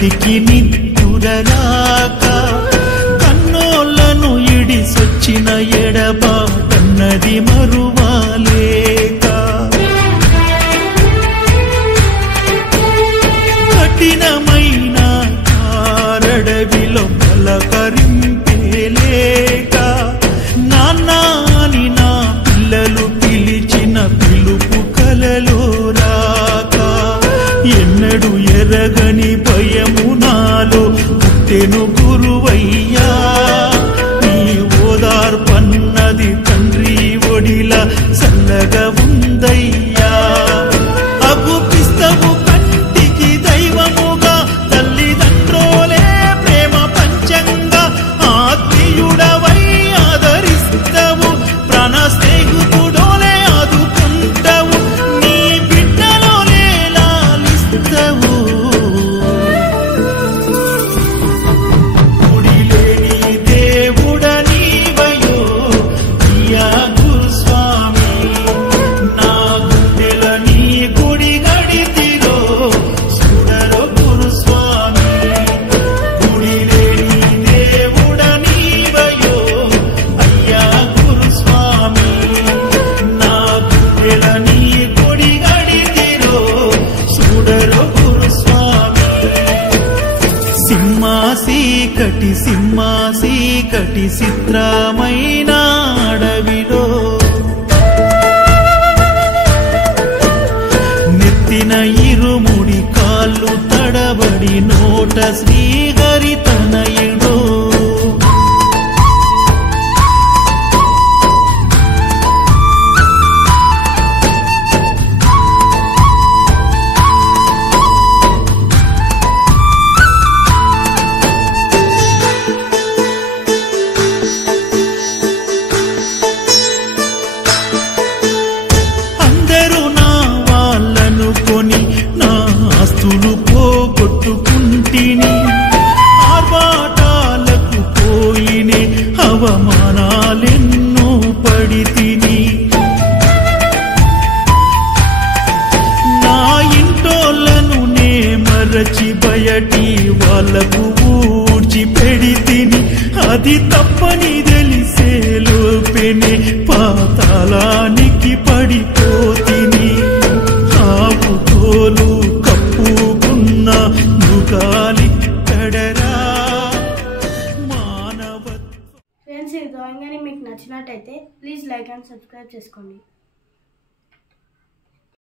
బ్రతికి నిద్దురరాక కన్నోళ్లను ఇడిసొచ్చిన ఎడబాటన్నది మరువాలేక కఠినమైన కారడవిలో పలకరింపేలేక నాన్నాని నా పిల్లలు పిలిచిన పిలుపు కలలో రాక ఎన్నడు ఎరగని భయము నాలో పుట్టెను గురువయ్యా నీ ఓదార్పన్నది తండ్రి ఒడిలా చల్లగా ఉందయ్యా అగుపిస్తవు కంటికి దైవముగా తల్లిదండ్రులే ప్రేమ పంచంగా ఆత్మీయుడవై ఆదరిస్తవు ప్రాణ స్నేహితుడోలే ఆదుకుంటవు నీ బిడ్డలోనే లాలిస్తవు గుడిలేని దేవుడనీవయో ప్రియా గురుస్వామి నా గుండెల నీ గుడి గడితిరో సుడరో గురుస్వామి గుడిలేని దేవుడనీవయో అయ్యా గురుస్వామి నా గుండెల నీ గుడి గడితిరో సుడరో గురుస్వామి సింహాసీకటి చిత్రమైన అడవిలో నెత్తిన ఇరుముడి కాళ్ళు తడబడి నోట శ్రీహరి తనయుడో అందరూ నా వాళ్ళనుకొని నా ఆస్తులు పోగొట్టుకుంటిని ఆర్భాటాలకు పోయినే అవమానాలెన్నో పడితిని నా ఇంటోళ్ళను నే మరచి బయటి వాళ్ళకు ఊడ్చి పెడితిని అది తప్పని తెలిసే లోపెనే పాతాళానికి పడిపోతిని ఆవు తోలు కప్పుకున్న మృగాలిక్కడరా మానవ ఫ్రెండ్స్ ఈ డ్రాయింగ్ అని మీకు నచ్చినట్టయితే ప్లీజ్ లైక్ అండ్ సబ్స్క్రైబ్ చేసుకోండి.